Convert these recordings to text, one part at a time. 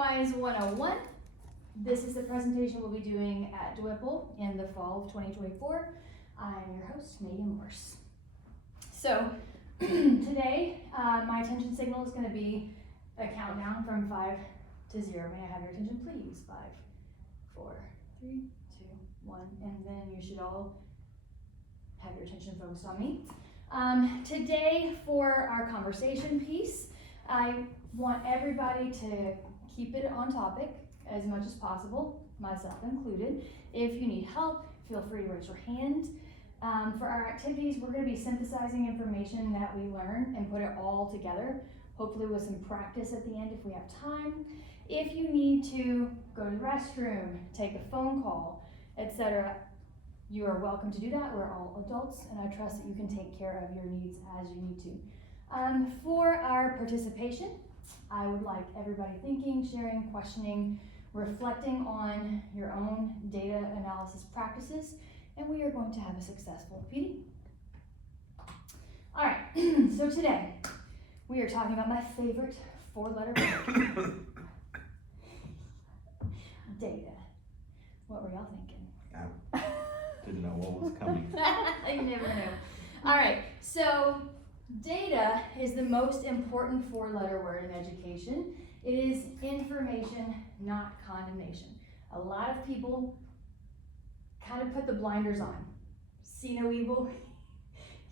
DataWise 101. This is the presentation we'll be doing at DWIPL in the fall of 2024. I'm your host, Megan Morse. So today, my attention signal is going to be a countdown from 5 to 0. May I have your attention, please? 5, 4, 3, 2, 1, and then you should all have your attention focused on me. Today, for our conversation piece, I want everybody to keep it on topic as much as possible, myself included. If you need help, feel free to raise your hand. For our activities, we're going to be synthesizing information that we learn and put it all together, hopefully with some practice at the end if we have time. If you need to go to the restroom, take a phone call, etc., you are welcome to do that. We're all adults, and I trust that you can take care of your needs as you need to. For our participation, I would like everybody thinking, sharing, questioning, reflecting on your own data analysis practices, and we are going to have a successful PD. All right, so today we are talking about my favorite 4-letter word, data. What were y'all thinking? I didn't know what was coming. You never know. All right, so data is the most important 4-letter word in education. It is information, not condemnation. A lot of people kind of put the blinders on. See no evil,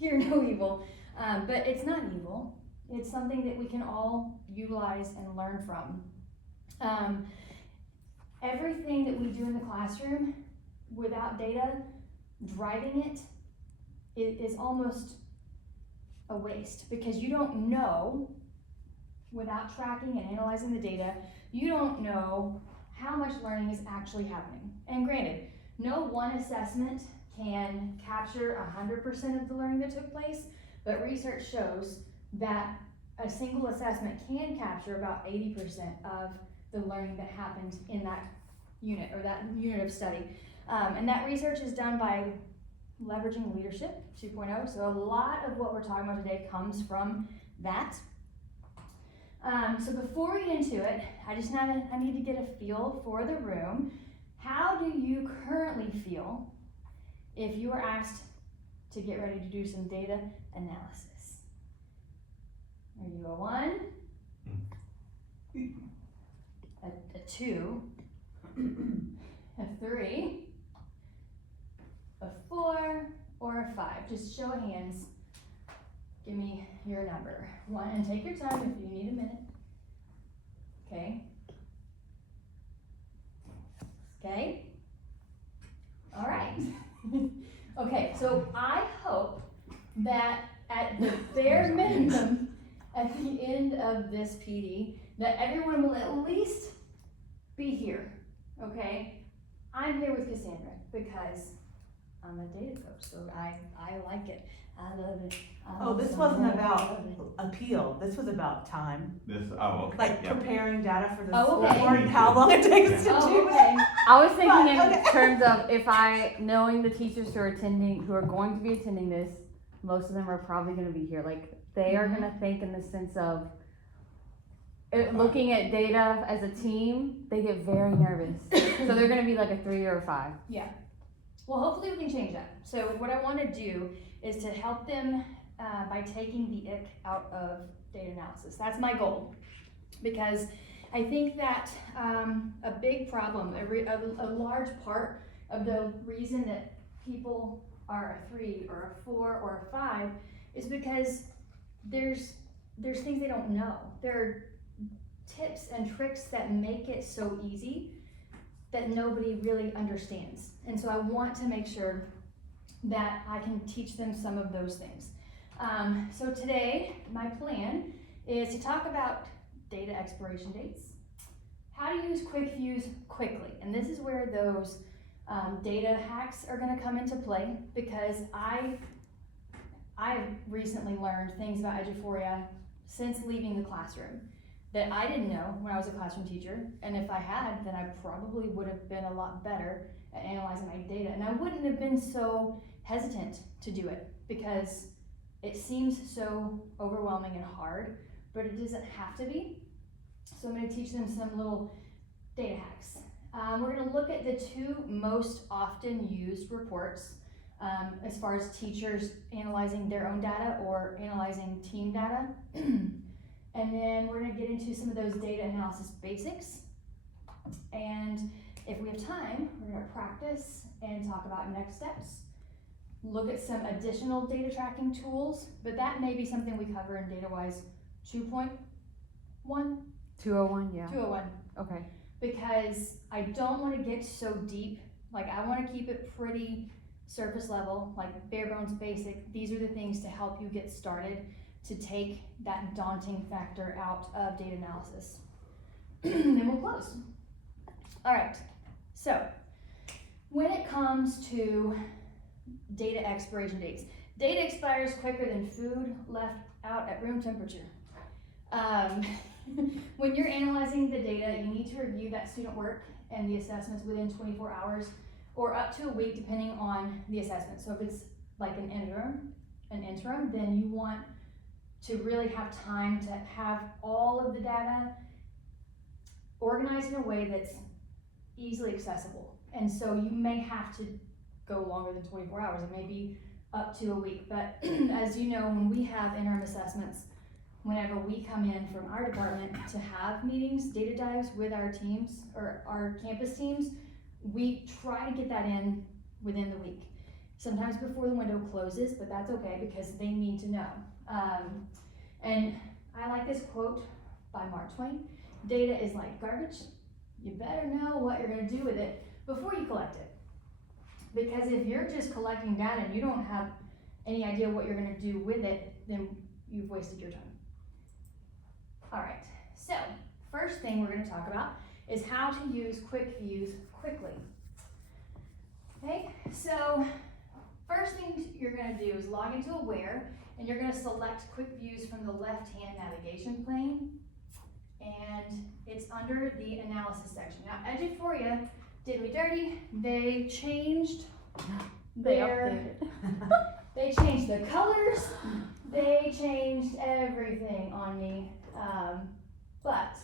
hear no evil. But it's not evil. It's something that we can all utilize and learn from. Everything that we do in the classroom without data driving it is almost a waste, because you don't know, without tracking and analyzing the data, you don't know how much learning is actually happening. And granted, no one assessment can capture 100% of the learning that took place, but research shows that a single assessment can capture about 80% of the learning that happened in that unit or that unit of study. And that research is done by leveraging Leadership 2.0. So a lot of what we're talking about today comes from that. So before we get into it, I need to get a feel for the room. How do you currently feel if you were asked to get ready to do some data analysis? Are you a 1? A 2? A 3? A 4? Or a 5? Just show of hands. Give me your number. 1, and take your time if you need a minute. Okay. Okay. All right. Okay, so I hope that at the bare minimum, at the end of this PD, that everyone will at least be here, okay? I'm here with Cassandra because I'm a data coach, so I like it. I love it. This wasn't about appeal. This was about time. Okay. Like preparing data for the okay. board and how long it takes to do Okay. it. I was thinking in terms of knowing the teachers who are going to be attending this, most of them are probably going to be here. Like, they are going to think in the sense of looking at data as a team, they get very nervous. So they're going to be like a 3 or a 5. Yeah. Well, hopefully we can change that. So what I want to do is to help them by taking the ick out of data analysis. That's my goal, because I think that a big problem, a large part of the reason that people are a 3 or a 4 or a 5 is because there's things they don't know. There are tips and tricks that make it so easy that nobody really understands. And so I want to make sure that I can teach them some of those things. So today, my plan is to talk about data expiration dates, how to use quick views quickly. And this is where those data hacks are gonna come into play, because I've recently learned things about Eduphoria since leaving the classroom that I didn't know when I was a classroom teacher, and if I had, then I probably would have been a lot better at analyzing my data, and I wouldn't have been so hesitant to do it, because it seems so overwhelming and hard, but it doesn't have to be. So I'm gonna teach them some little data hacks. We're gonna look at the 2 most often used reports as far as teachers analyzing their own data or analyzing team data. And then we're gonna get into some of those data analysis basics. And if we have time, we're gonna practice and talk about next steps. Look at some additional data tracking tools, but that may be something we cover in DataWise 2.1, 201, yeah. 201. Okay. Because I don't want to get so deep. Like, I want to keep it pretty surface level, like bare bones basic. These are the things to help you get started, to take that daunting factor out of data analysis. Then we'll close. All right, so when it comes to data expiration dates, data expires quicker than food left out at room temperature. When you're analyzing the data, you need to review that student work and the assessments within 24 hours or up to a week depending on the assessment. So if it's like an interim, then you want to really have time to have all of the data organized in a way that's easily accessible. And so you may have to go longer than 24 hours. It may be up to a week. But as you know, when we have interim assessments, whenever we come in from our department to have meetings, data dives with our teams or our campus teams, we try to get that in within the week. Sometimes before the window closes, but that's okay because they need to know. And I like this quote by Mark Twain: data is like garbage. You better know what you're gonna do with it before you collect it. Because if you're just collecting data and you don't have any idea what you're gonna do with it, then you've wasted your time. All right, so first thing we're gonna talk about is how to use quick views quickly. Okay, so first thing you're gonna do is log into Aware, and you're gonna select quick views from the left-hand navigation pane, and it's under the analysis section. Now, Eduphoria did me dirty. They changed their, they changed the colors, they changed everything on me. But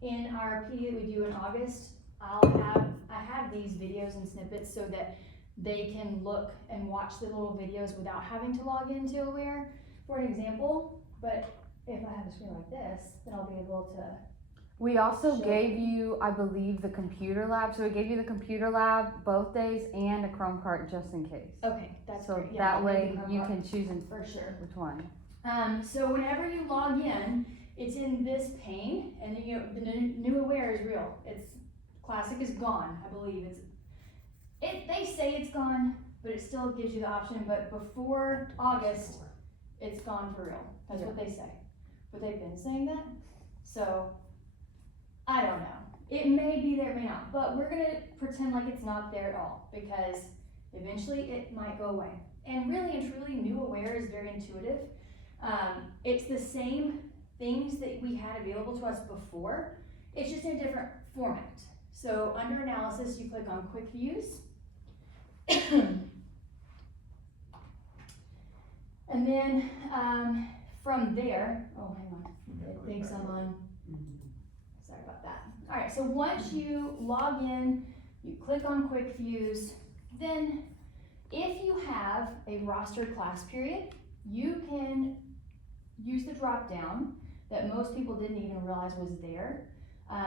in our PD that we do in August, I have these videos and snippets so that they can look and watch the little videos without having to log into Aware for an example. But if I have a screen like this, then I'll be able to. We also gave you, I believe, the computer lab. So we gave you the computer lab both days and a Chrome cart just in case. Okay, that's so great. Yeah, that I'll way make the you Chrome can choose for sure. which one. So whenever you log in, it's in this pane, and then the new Aware is real. It's Classic is gone, I believe. They say it's gone, but it still gives you the option. But before August, it's gone for real. That's what they say. But they've been saying that, so I don't know. It may be there, it may not. But we're gonna pretend like it's not there at all because eventually it might go away. And really and truly, new Aware is very intuitive. It's the same things that we had available to us before. It's just in a different format. So under analysis, you click on quick views. And then from there, oh, hang on, it thinks I'm on, sorry about that. All right, so once you log in, you click on quick views, then if you have a rostered class period, you can use the drop down that most people didn't even realize was there.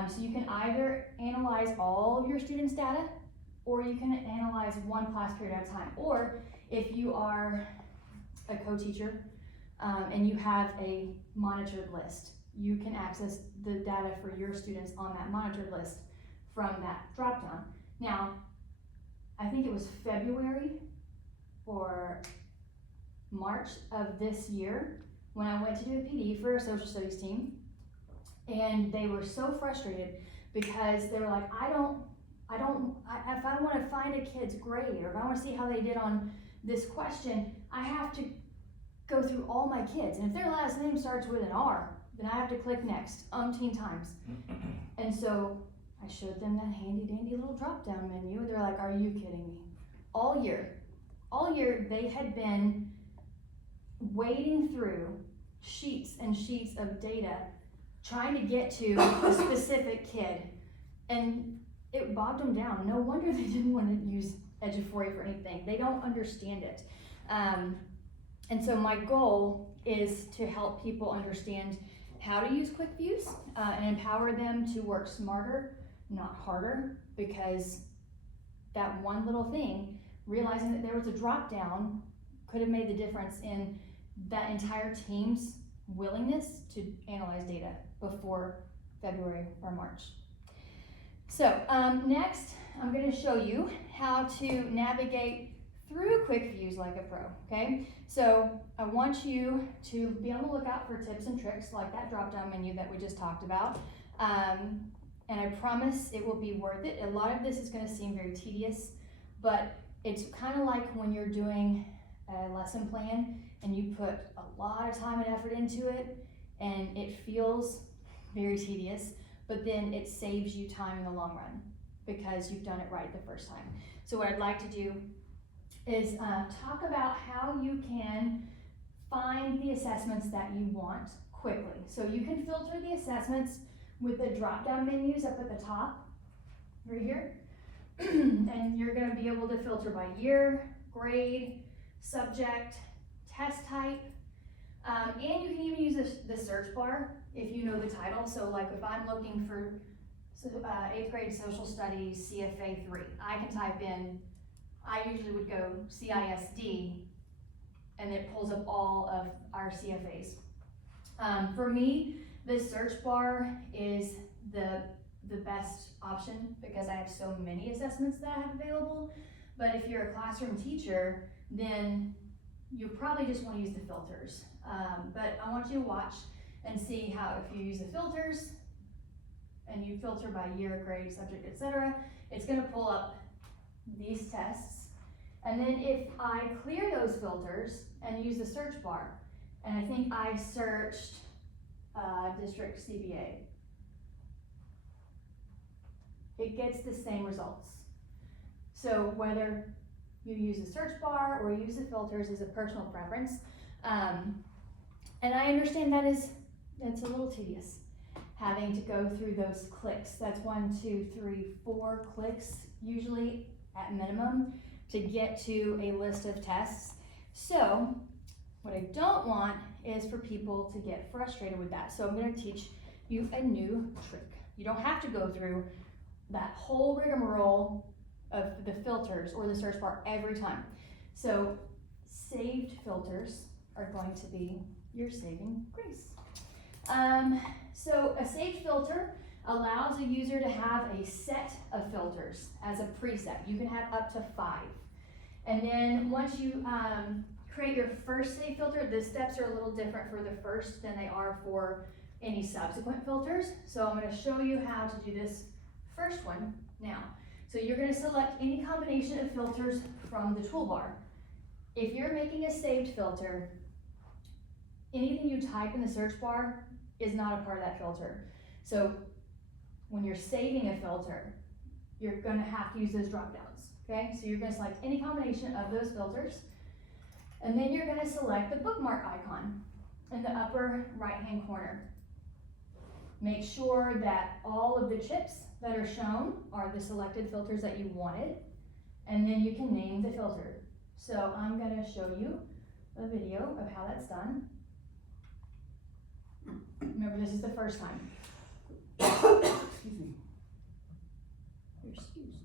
So you can either analyze all of your students' data, or you can analyze one class period at a time. Or if you are a co-teacher and you have a monitored list, you can access the data for your students on that monitored list from that drop down. Now, I think it was February or March of this year when I went to do a PD for a social studies team, and they were so frustrated because they were like, if I want to find a kid's grade, or if I want to see how they did on this question, I have to go through all my kids, and if their last name starts with an R, then I have to click next umpteen times. And so I showed them that handy dandy little drop down menu, and they're like, are you kidding me? All year they had been wading through sheets and sheets of data trying to get to a specific kid, and it bogged them down. No wonder they didn't want to use Eduphoria for anything. They don't understand it. And so my goal is to help people understand how to use quick views and empower them to work smarter, not harder, because that one little thing, realizing that there was a drop down, could have made the difference in that entire team's willingness to analyze data before February or March. So next, I'm going to show you how to navigate through quick views like a pro, okay? So I want you to be on the lookout for tips and tricks like that drop-down menu that we just talked about. And I promise it will be worth it. A lot of this is going to seem very tedious, but it's kind of like when you're doing a lesson plan and you put a lot of time and effort into it and it feels very tedious, but then it saves you time in the long run because you've done it right the first time. So what I'd like to do is talk about how you can find the assessments that you want quickly. So you can filter the assessments with the drop-down menus up at the top, right here. And you're gonna be able to filter by year, grade, subject, test type, and you can even use the search bar if you know the title. So like if I'm looking for 8th grade social studies CFA 3, I can type in, I usually would go CISD, and it pulls up all of our CFAs. For me, the search bar is the best option because I have so many assessments that I have available. But if you're a classroom teacher, then you probably just want to use the filters. But I want you to watch and see how if you use the filters and you filter by year, grade, subject, etc., it's going to pull up these tests. And then if I clear those filters and use the search bar, and I think I searched district CBA, it gets the same results. So whether you use the search bar or use the filters is a personal preference. And I understand it's a little tedious having to go through those clicks. That's 1, 2, 3, 4 clicks usually at minimum to get to a list of tests. So what I don't want is for people to get frustrated with that. So I'm going to teach you a new trick. You don't have to go through that whole rigmarole of the filters or the search bar every time. So saved filters are going to be your saving grace. So a saved filter allows a user to have a set of filters as a preset. You can have up to 5. And then once you create your first saved filter, the steps are a little different for the first than they are for any subsequent filters. So I'm going to show you how to do this first one now. So you're going to select any combination of filters from the toolbar. If you're making a saved filter, anything you type in the search bar is not a part of that filter. So when you're saving a filter, you're going to have to use those drop downs. Okay, so you're going to select any combination of those filters, and then you're going to select the bookmark icon in the upper right hand corner. Make sure that all of the chips that are shown are the selected filters that you wanted, and then you can name the filter. So I'm going to show you a video of how that's done. Remember, this is the first time. Excuse me. You're excused.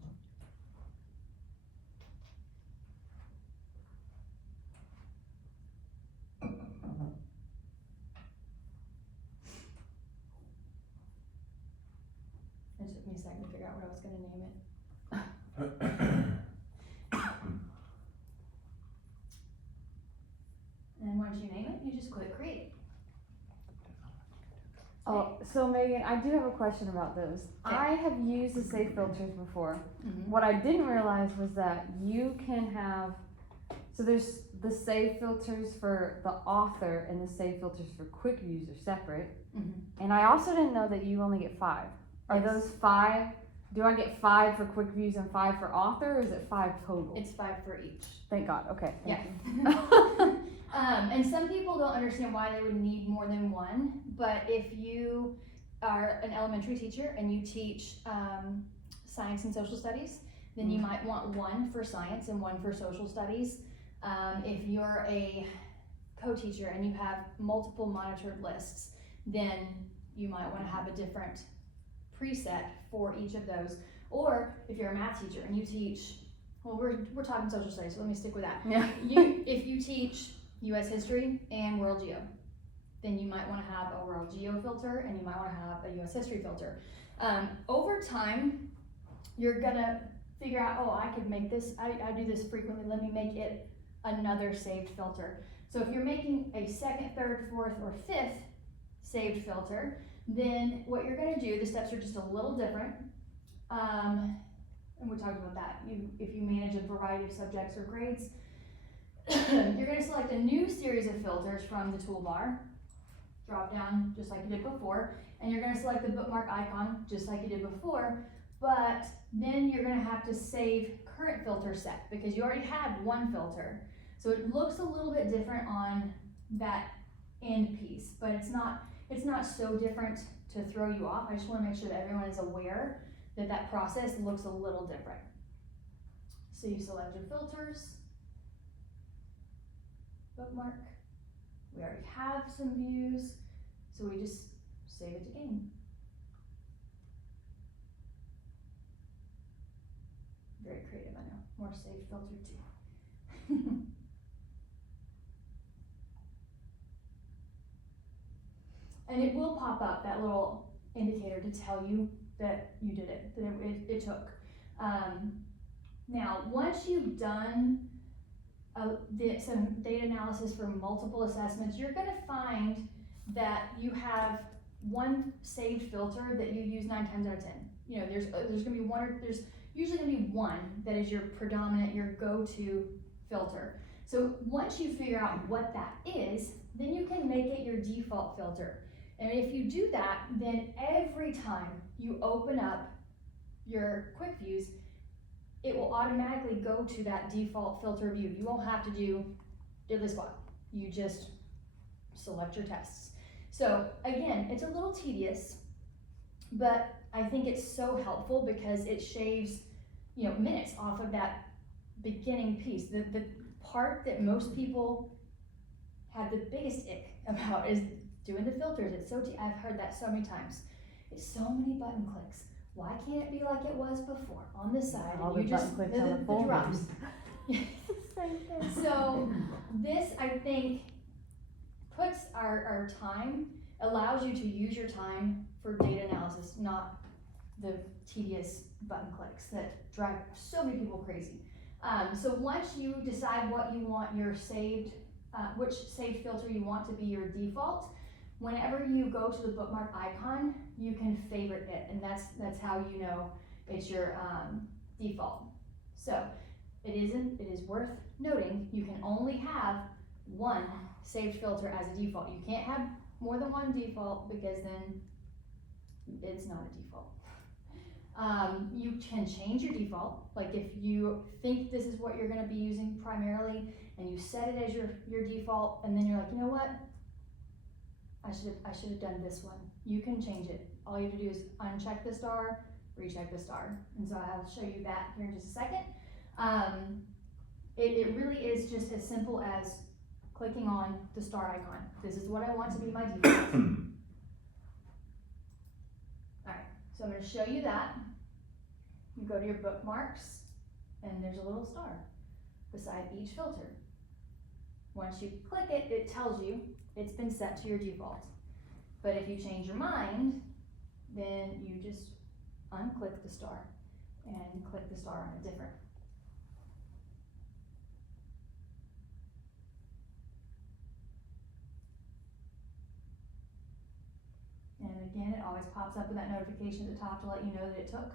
It took me a second to figure out what I was going to name it. And once you name it, you just click create. Oh, so Megan, I do have a question about those. Okay. I have used the save filters before. Mm-hmm. What I didn't realize was that you can have, so there's the save filters for the author and the save filters for quick views are separate. Mm-hmm. And I also didn't know that you only get 5. Are Yes. those 5? Do I get 5 for quick views and 5 for author, or is it 5 total? It's 5 for each. Thank God. Okay. Thank Yeah. you. And some people don't understand why they would need more than one, but if you are an elementary teacher and you teach science and social studies, then you might want one for science and one for social studies. If you're a co-teacher and you have multiple monitored lists, then you might want to have a different preset for each of those. Or if you're a math teacher and you teach, well, we're talking social studies, so let me stick with that. Yeah. If you teach U.S. history and world geo, then you might want to have a world geo filter and you might want to have a U.S. history filter. Over time, you're gonna figure out, oh, I could make this, I do this frequently, let me make it another saved filter. So if you're making a second, third, fourth, or fifth saved filter, then what you're gonna do, the steps are just a little different. And we talked about that. If you manage a variety of subjects or grades, you're gonna select a new series of filters from the toolbar, drop down just like you did before, and you're gonna select the bookmark icon just like you did before, but then you're gonna have to save current filter set because you already had one filter. So it looks a little bit different on that end piece, but it's not so different to throw you off. I just wanna make sure that everyone is aware that that process looks a little different. So you select your filters, bookmark. We already have some views, so we just save it to game. Very creative, I know. More saved filter too. And it will pop up, that little indicator to tell you that you did it, that it took. Now, once you've done some data analysis for multiple assessments, you're gonna find that you have one saved filter that you use 9 times out of 10. You know, there's gonna be one, or there's usually gonna be one that is your predominant, your go-to filter. So once you figure out what that is, then you can make it your default filter. And if you do that, then every time you open up your quick views, it will automatically go to that default filter view. You won't have to do diddly squat. You just select your tests. So again, it's a little tedious, but I think it's so helpful because it shaves, minutes off of that beginning piece. The part that most people have the biggest ick about is doing the filters. It's so I've heard that so many times. It's so many button clicks. Why can't it be like it was before on the side? All And the you just button clicks on the phone. drops. Same thing. So this, I think, puts our time, allows you to use your time for data analysis, not the tedious button clicks that drive so many people crazy. So once you decide what you want your saved, which saved filter you want to be your default, whenever you go to the bookmark icon, you can favorite it, and that's how you know it's your default. So it is worth noting you can only have one saved filter as a default. You can't have more than one default because then it's not a default. You can change your default, like if you think this is what you're going to be using primarily and you set it as your default, and then you're like, you know what, I should have done this one. You can change it. All you have to do is uncheck the star, recheck the star. And so I'll show you that here in just a second. It really is just as simple as clicking on the star icon. This is what I want to be my default. Alright, so I'm going to show you that. You go to your bookmarks, and there's a little star beside each filter. Once you click it, it tells you it's been set to your default. But if you change your mind, then you just unclick the star and click the star on a different. And again, it always pops up with that notification at the top to let you know that it took.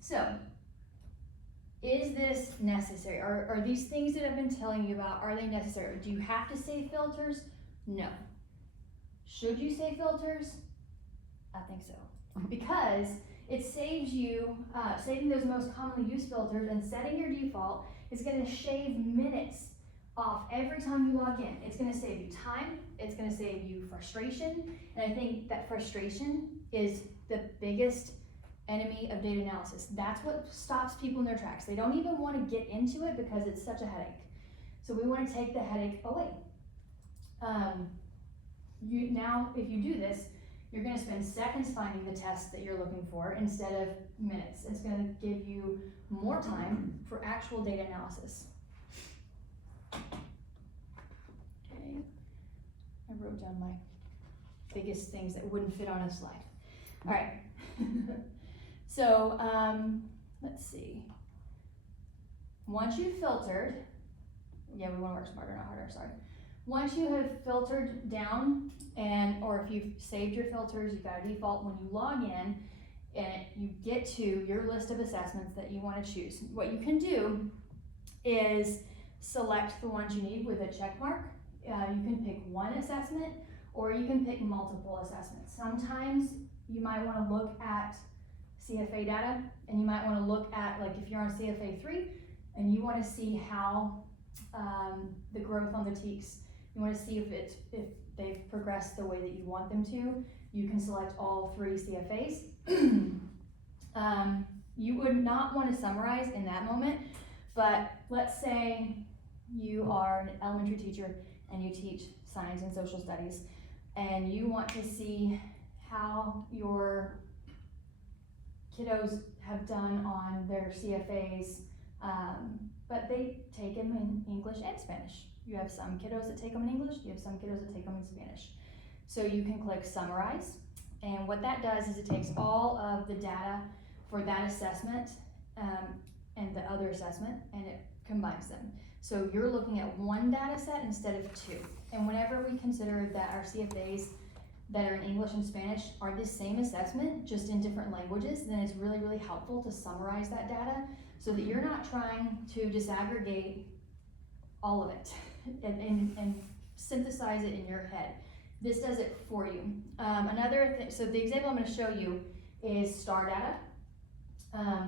So, is this necessary? Are these things that I've been telling you about, are they necessary? Do you have to save filters? No. Should you save filters? I think so. Because it saves you, saving those most commonly used filters and setting your default is going to shave minutes off every time you log in. It's gonna save you time, it's gonna save you frustration, and I think that frustration is the biggest enemy of data analysis. That's what stops people in their tracks. They don't even wanna get into it because it's such a headache. So we wanna take the headache away. Now, if you do this, you're gonna spend seconds finding the test that you're looking for instead of minutes. It's gonna give you more time for actual data analysis. Okay, I wrote down my biggest things that wouldn't fit on a slide. All right, so let's see. Once you've filtered, yeah, we wanna work smarter, not harder, sorry. Once you have filtered down, or if you've saved your filters, you've got a default. When you log in and you get to your list of assessments that you want to choose, what you can do is select the ones you need with a check mark. You can pick one assessment or you can pick multiple assessments. Sometimes you might want to look at CFA data, and you might want to look at, like, if you're on CFA 3 and you want to see how the growth on the TEKS, you want to see if they've progressed the way that you want them to, you can select all 3 CFAs. You would not want to summarize in that moment, but let's say you are an elementary teacher and you teach science and social studies, and you want to see how your kiddos have done on their CFAs, but they take them in English and Spanish. You have some kiddos that take them in English, you have some kiddos that take them in Spanish. So you can click summarize, and what that does is it takes all of the data for that assessment and the other assessment, and it combines them. So you're looking at one data set instead of 2. And whenever we consider that our CFAs that are in English and Spanish are the same assessment, just in different languages, then it's really, really helpful to summarize that data so that you're not trying to disaggregate all of it and synthesize it in your head. This does it for you. Another thing, so the example I'm going to show you is star data,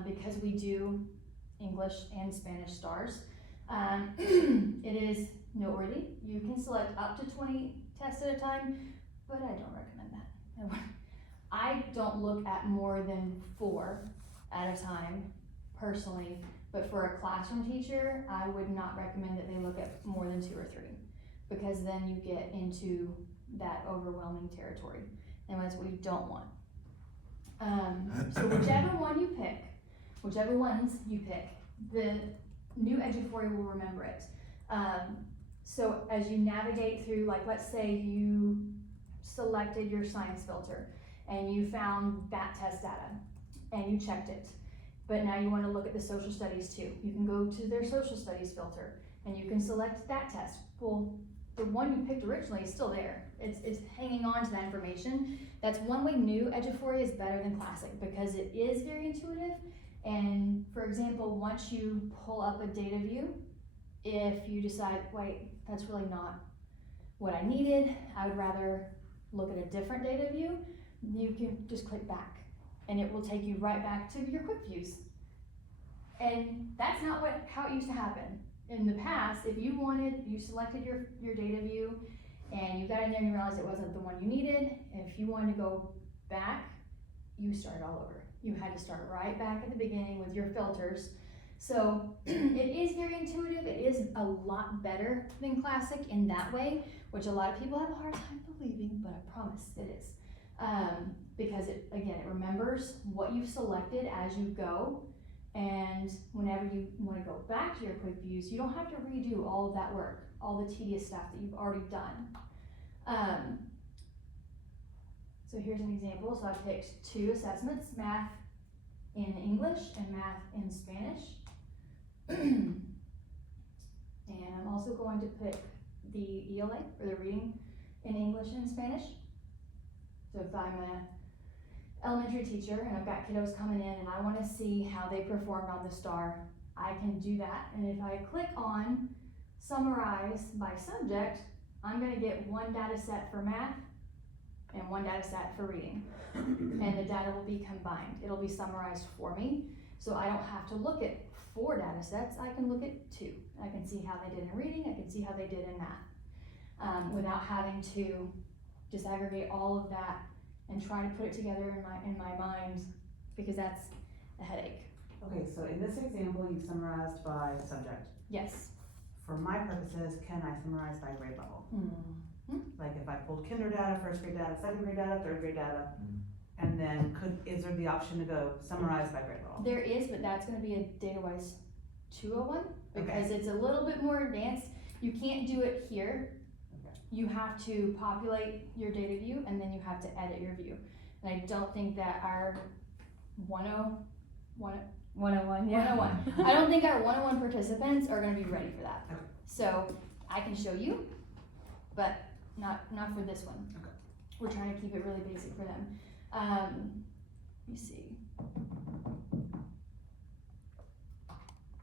because we do English and Spanish stars. It is noteworthy. You can select up to 20 tests at a time, but I don't recommend that. I don't look at more than 4 at a time personally, but for a classroom teacher, I would not recommend that they look at more than 2 or 3, because then you get into that overwhelming territory, and that's what you don't want. So whichever ones you pick, the new Eduphoria will remember it. So as you navigate through, like, let's say you selected your science filter and you found that test data and you checked it, but now you want to look at the social studies too. You can go to their social studies filter and you can select that test. Well, the one you picked originally is still there. It's hanging on to that information. That's one way new Eduphoria is better than classic, because it is very intuitive. And for example, once you pull up a data view, if you decide, wait, that's really not what I needed, I would rather look at a different data view, you can just click back and it will take you right back to your quick views. And that's not how it used to happen. In the past, if you selected your data view and you got in there and you realized it wasn't the one you needed, and if you wanted to go back, you started all over. You had to start right back at the beginning with your filters. So it is very intuitive. It is a lot better than classic in that way, which a lot of people have a hard time believing, but I promise it is. Because it remembers what you've selected as you go, and whenever you want to go back to your quick views, you don't have to redo all of that work, all the tedious stuff that you've already done. So here's an example. So I picked 2 assessments, math in English and math in Spanish. And I'm also going to pick the ELA, or the reading in English and Spanish. So if I'm an elementary teacher and I've got kiddos coming in and I want to see how they performed on the STAR, I can do that. And if I click on summarize by subject, I'm going to get one data set for math and one data set for reading. And the data will be combined. It'll be summarized for me. So I don't have to look at 4 data sets, I can look at 2. I can see how they did in reading, I can see how they did in math, without having to disaggregate all of that and try to put it together in my mind, because that's a headache. Okay, so in this example, you summarized by subject. Yes. For my purposes, can I summarize by grade level? Mm-hmm. Like if I pulled kinder data, first grade data, second grade data, third grade data, and then is there the option to go summarize by grade level? There is, but that's gonna be a DataWise 201, because it's a little bit more advanced. You can't do it here. Okay. You have to populate your data view, and then you have to edit your view. And I don't think that our 101, 101, I don't think our 101 participants are gonna be ready for that. Okay. So I can show you, but not for this one. Okay. We're trying to keep it really basic for them. Let me see.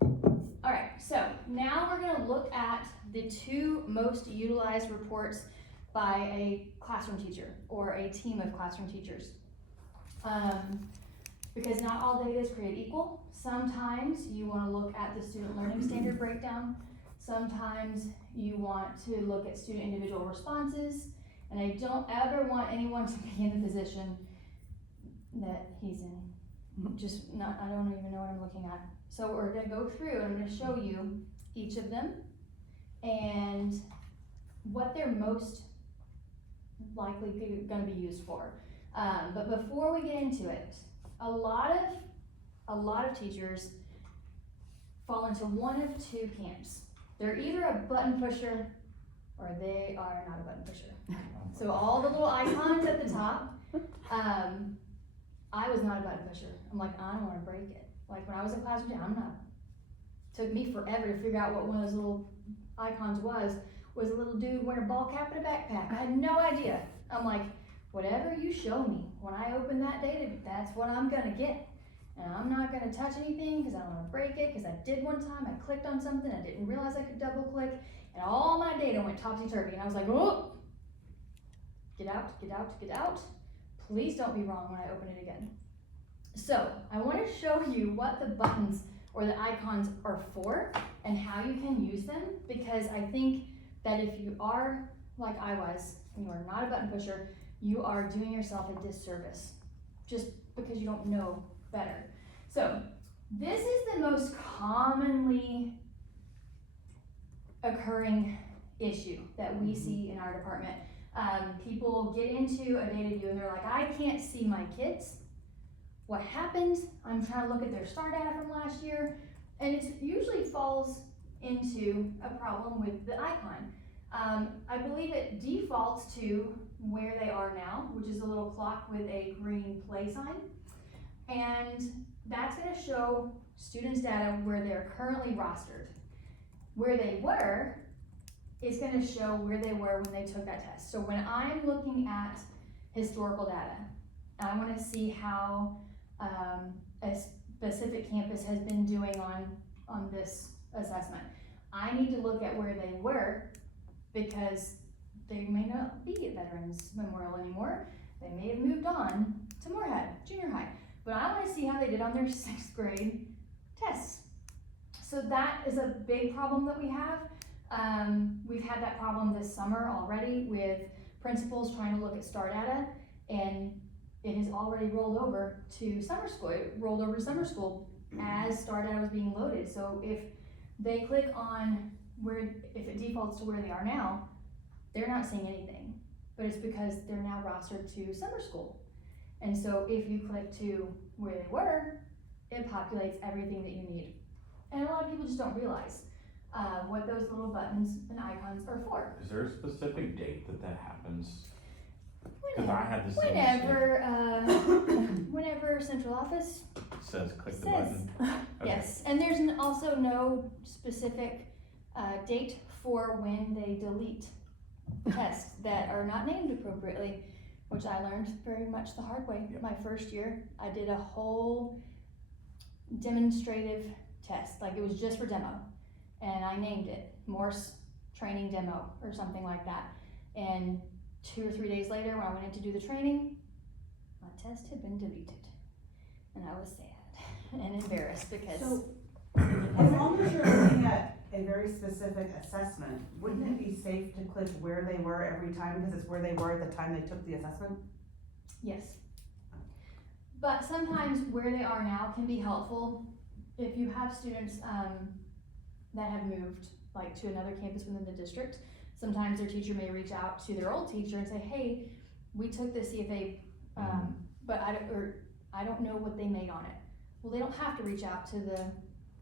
All right, so now we're gonna look at the 2 most utilized reports by a classroom teacher or a team of classroom teachers. Because not all data is created equal. Sometimes you wanna look at the student learning standard breakdown. Sometimes you want to look at student individual responses. And I don't ever want anyone to be in the position that he's in. I don't even know what I'm looking at. So we're gonna go through and I'm gonna show you each of them and what they're most likely gonna be used for. But before we get into it, a lot of teachers fall into one of 2 camps. They're either a button pusher or they are not a button pusher. So all the little icons at the top, I was not a button pusher. I'm like, I don't wanna break it. Like when I was in classroom, took me forever to figure out what one of those little icons was a little dude wearing a ball cap and a backpack. I had no idea. I'm like, whatever you show me, when I open that data, that's what I'm gonna get. And I'm not gonna touch anything because I don't wanna break it, because I did one time, I clicked on something, I didn't realize I could double click, and all my data went topsy-turvy, and I was like, oh, get out, get out, get out. Please don't be wrong when I open it again. So I wanna show you what the buttons or the icons are for and how you can use them, because I think that if you are like I was, and you are not a button pusher, you are doing yourself a disservice just because you don't know better. So this is the most commonly occurring issue that we see in our department. People get into a data view and they're like, I can't see my kids. What happened? I'm trying to look at their STAR data from last year, and it usually falls into a problem with the icon. I believe it defaults to where they are now, which is a little clock with a green play sign. And that's gonna show students' data where they're currently rostered. Where they were is gonna show where they were when they took that test. So when I'm looking at historical data, I wanna see how a specific campus has been doing on this assessment. I need to look at where they were, because they may not be at Veterans Memorial anymore. They may have moved on to Moorhead, junior high. But I wanna see how they did on their 6th grade tests. So that is a big problem that we have. We've had that problem this summer already with principals trying to look at STAR data, and it has already rolled over to summer school. It rolled over to summer school as STAR data was being loaded. So if they click on if it defaults to where they are now, they're not seeing anything, but it's because they're now rostered to summer school. And so if you click to where they were, it populates everything that you need. And a lot of people just don't realize what those little buttons and icons are for. Is there a specific date that happens? Because I had the same Whenever central office says click the says. button. Okay. Yes, and there's also no specific date for when they delete tests that are not named appropriately, which I learned very much the hard way. Yep. My first year, I did a whole demonstrative test, like it was just for demo, and I named it Morse Training Demo or something like that. And 2 or 3 days later, when I went in to do the training, my test had been deleted, and I was sad. and embarrassed because. So, as long as you're looking at a very specific assessment, wouldn't it be safe to click where they were every time, because it's where they were at the time they took the assessment? Yes. But sometimes where they are now can be helpful if you have students that have moved like to another campus within the district. Sometimes their teacher may reach out to their old teacher and say, hey, we took this CFA, but I don't know what they made on it. Well, they don't have to reach out to the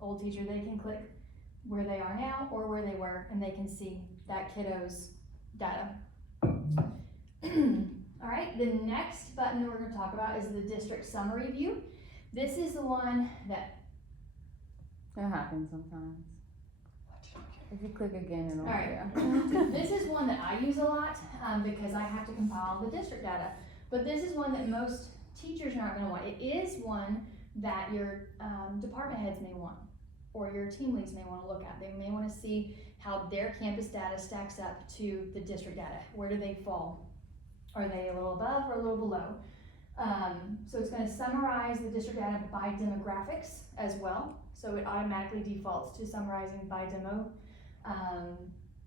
old teacher. They can click where they are now or where they were, and they can see that kiddo's data. All right, the next button that we're going to talk about is the district summary view. This is the one that happens sometimes. If you click again, it'll. All right. This is one that I use a lot because I have to compile the district data. But this is one that most teachers are not going to want. It is one that your department heads may want, or your team leads may want to look at. They may want to see how their campus data stacks up to the district data. Where do they fall? Are they a little above or a little below? So it's going to summarize the district data by demographics as well. So it automatically defaults to summarizing by demo.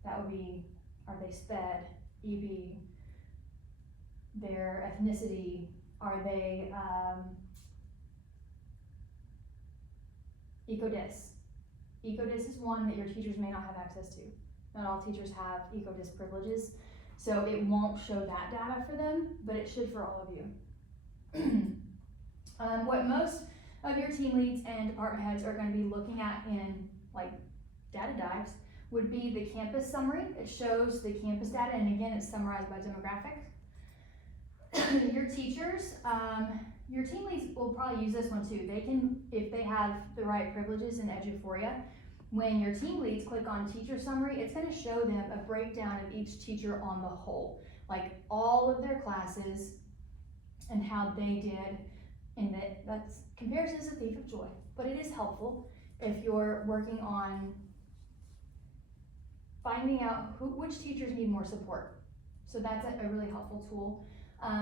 That would be, are they SPED, EB, their ethnicity, are they ECODIS. ECODIS is one that your teachers may not have access to. Not all teachers have ECODIS privileges, so it won't show that data for them, but it should for all of you. What most of your team leads and department heads are going to be looking at in like data dives would be the campus summary. It shows the campus data, and again, it's summarized by demographic. Your teachers, your team leads will probably use this one too. They can, if they have the right privileges in Eduphoria, when your team leads click on teacher summary, it's going to show them a breakdown of each teacher on the whole, like all of their classes and how they did. And that's comparison is a thief of joy, but it is helpful if you're working on finding out which teachers need more support. So that's a really helpful tool.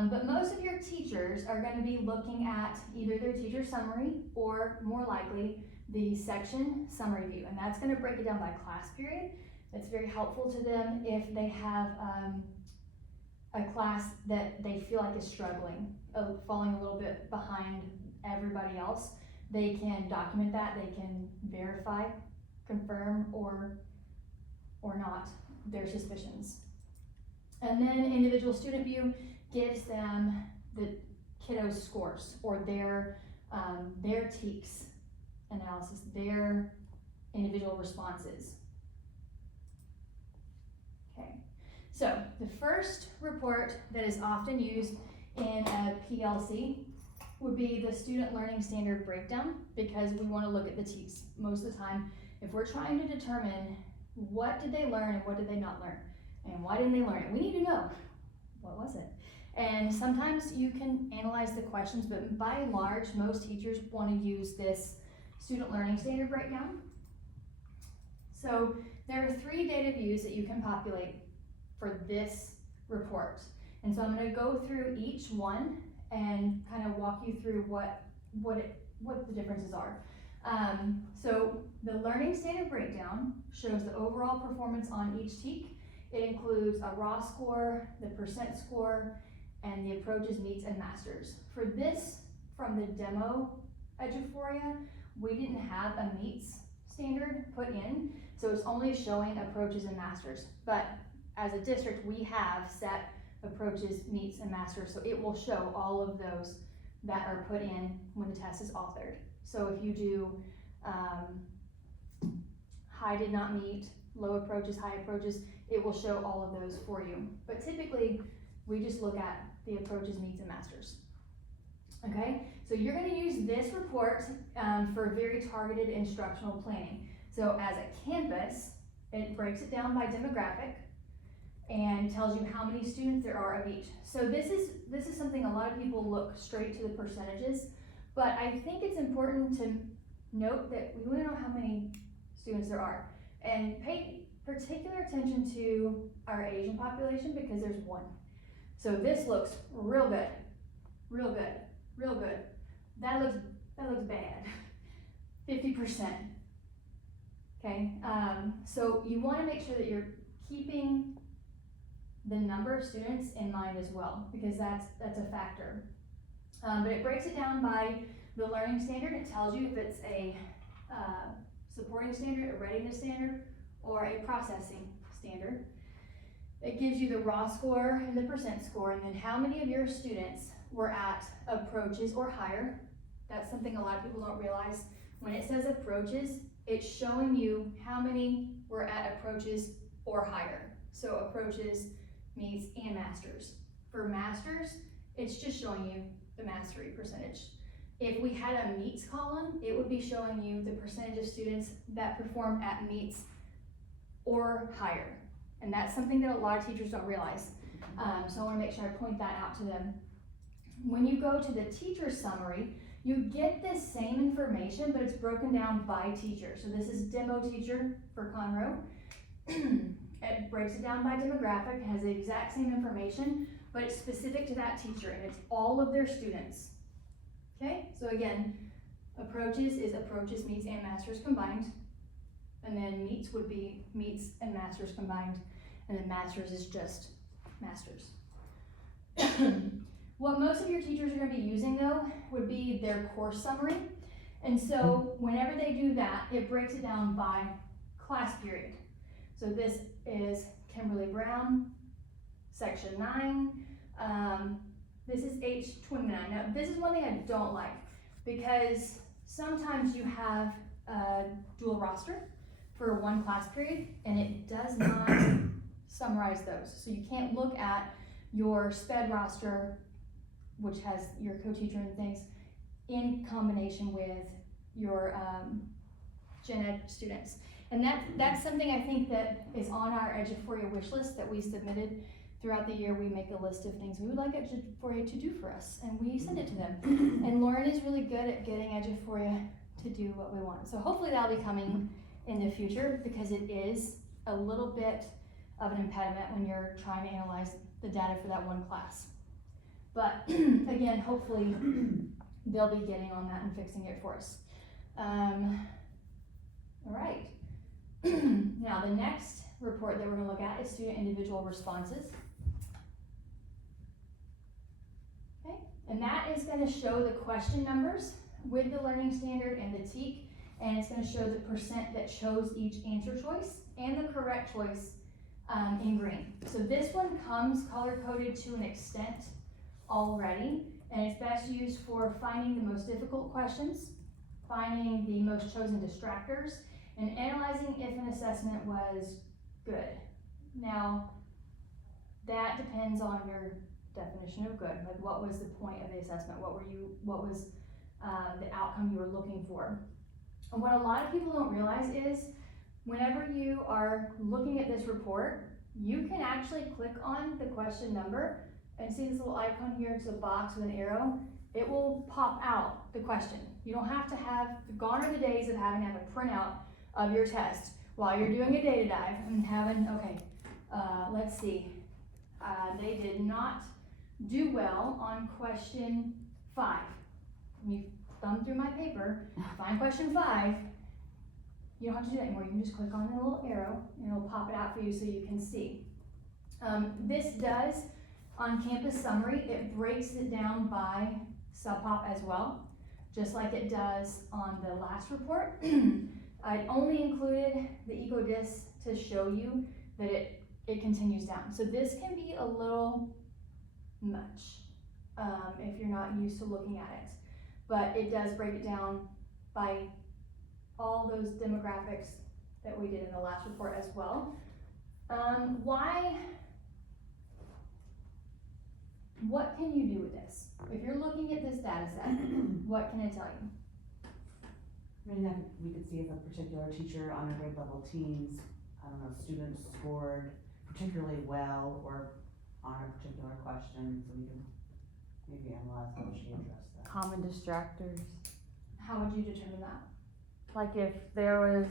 But most of your teachers are going to be looking at either their teacher summary or more likely the section summary view, and that's going to break it down by class period. It's very helpful to them if they have a class that they feel like is struggling, falling a little bit behind everybody else. They can document that, they can verify, confirm, or not their suspicions. And then individual student view gives them the kiddos' scores or their TEKS analysis, their individual responses. Okay, so the first report that is often used in a PLC would be the student learning standard breakdown, because we want to look at the TEKS most of the time. If we're trying to determine what did they learn and what did they not learn, and why didn't they learn it, we need to know, what was it? And sometimes you can analyze the questions, but by and large, most teachers want to use this student learning standard breakdown. So there are 3 data views that you can populate for this report. And so I'm going to go through each one and kind of walk you through what the differences are. So the learning standard breakdown shows the overall performance on each TEK. It includes a raw score, the percent score, and the approaches, meets, and masters. For this, from the demo Eduphoria, we didn't have a meets standard put in, so it's only showing approaches and masters. But as a district, we have set approaches, meets, and masters, so it will show all of those that are put in when the test is authored. So if you do high did not meet, low approaches, high approaches, it will show all of those for you. But typically, we just look at the approaches, meets, and masters. Okay, so you're going to use this report for very targeted instructional planning. So as a campus, it breaks it down by demographic and tells you how many students there are of each. So this is something a lot of people look straight to the percentages, but I think it's important to note that we want to know how many students there are, and pay particular attention to our Asian population because there's 1. So this looks real good, real good, real good. That looks that looks bad. 50%. Okay, so you wanna make sure that you're keeping the number of students in mind as well, because that's a factor. But it breaks it down by the learning standard. It tells you if it's a supporting standard, a readiness standard, or a processing standard. It gives you the raw score and the percent score, and then how many of your students were at approaches or higher. That's something a lot of people don't realize. When it says approaches, it's showing you how many were at approaches or higher. So approaches, meets, and masters. For masters, it's just showing you the mastery percentage. If we had a meets column, it would be showing you the percentage of students that performed at meets or higher. And that's something that a lot of teachers don't realize. So I wanna make sure I point that out to them. When you go to the teacher summary, you get this same information, but it's broken down by teacher. So this is demo teacher for Conroe. It breaks it down by demographic, has the exact same information, but it's specific to that teacher, and it's all of their students. Okay, so again, approaches is approaches, meets, and masters combined. And then meets would be meets and masters combined. And then masters is just masters. What most of your teachers are gonna be using though, would be their course summary. And so whenever they do that, it breaks it down by class period. So this is Kimberly Brown, section 9. This is H29. Now this is one thing I don't like, because sometimes you have a dual roster for one class period, and it does not summarize those. So you can't look at your SPED roster, which has your co-teacher and things, in combination with your gen ed students. And that's something I think that is on our Eduphoria wish list that we submitted throughout the year. We make a list of things we would like Eduphoria to do for us, and we send it to them. And Lauren is really good at getting Eduphoria to do what we want. So hopefully that'll be coming in the future, because it is a little bit of an impediment when you're trying to analyze the data for that one class. But again, hopefully they'll be getting on that and fixing it for us. All right. Now the next report that we're going to look at is student individual responses. Okay, and that is going to show the question numbers with the learning standard and the TEAC, and it's going to show the percent that chose each answer choice and the correct choice in green. So this one comes color coded to an extent already, and it's best used for finding the most difficult questions, finding the most chosen distractors, and analyzing if an assessment was good. Now, that depends on your definition of good. Like, what was the point of the assessment? What was the outcome you were looking for? And what a lot of people don't realize is, whenever you are looking at this report, you can actually click on the question number and see this little icon here. It's a box with an arrow. It will pop out the question. You don't have to have, gone are the days of having to have a printout of your test while you're doing a data dive and having, okay, let's see. They did not do well on question 5. You thumb through my paper, find question 5. You don't have to do that anymore. You can just click on the little arrow and it'll pop it out for you so you can see. This does, on campus summary, it breaks it down by sub-pop as well, just like it does on the last report. I only included the EcoDis to show you that it continues down. So this can be a little much if you're not used to looking at it, but it does break it down by all those demographics that we did in the last report as well. What can you do with this? If you're looking at this data set, what can it tell you? I mean, then we could see if a particular teacher on a grade level teens, I don't know, students scored particularly well or on a particular question, so we can maybe analyze how she addressed that. Common distractors. How would you determine that? Like if there was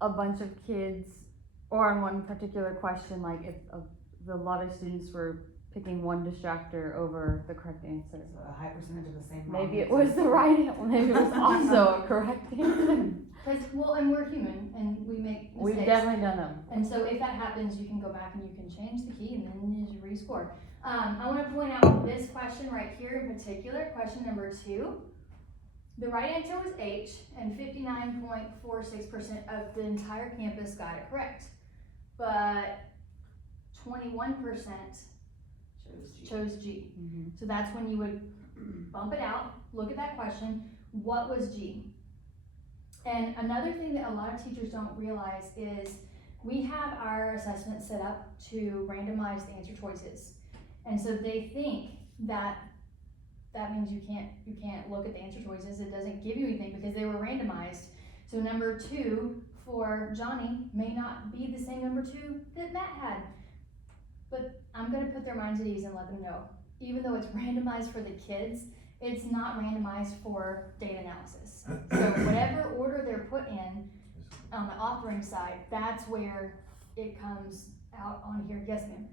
a bunch of kids, or on one particular question, like if a lot of students were picking one distractor over the correct answer. So a high percentage of the same wrong Maybe it answers. was the right answer, maybe it was also a correct answer. Cause, well, and we're human and we make mistakes. We've definitely done them. And so if that happens, you can go back and you can change the key and then you just rescore. I wanna point out this question right here in particular, question number 2. The right answer was H, and 59.46% of the entire campus got it correct. But 21% chose G. Mm-hmm. So that's when you would bump it out, look at that question, what was G? And another thing that a lot of teachers don't realize is we have our assessment set up to randomize the answer choices. And so they think that that means you can't look at the answer choices. It doesn't give you anything because they were randomized. So number 2 for Johnny may not be the same number 2 that Matt had. But I'm gonna put their minds at ease and let them know, even though it's randomized for the kids, it's not randomized for data analysis. So whatever order they're put in on the authoring side, that's where it comes out on here. Yes, ma'am.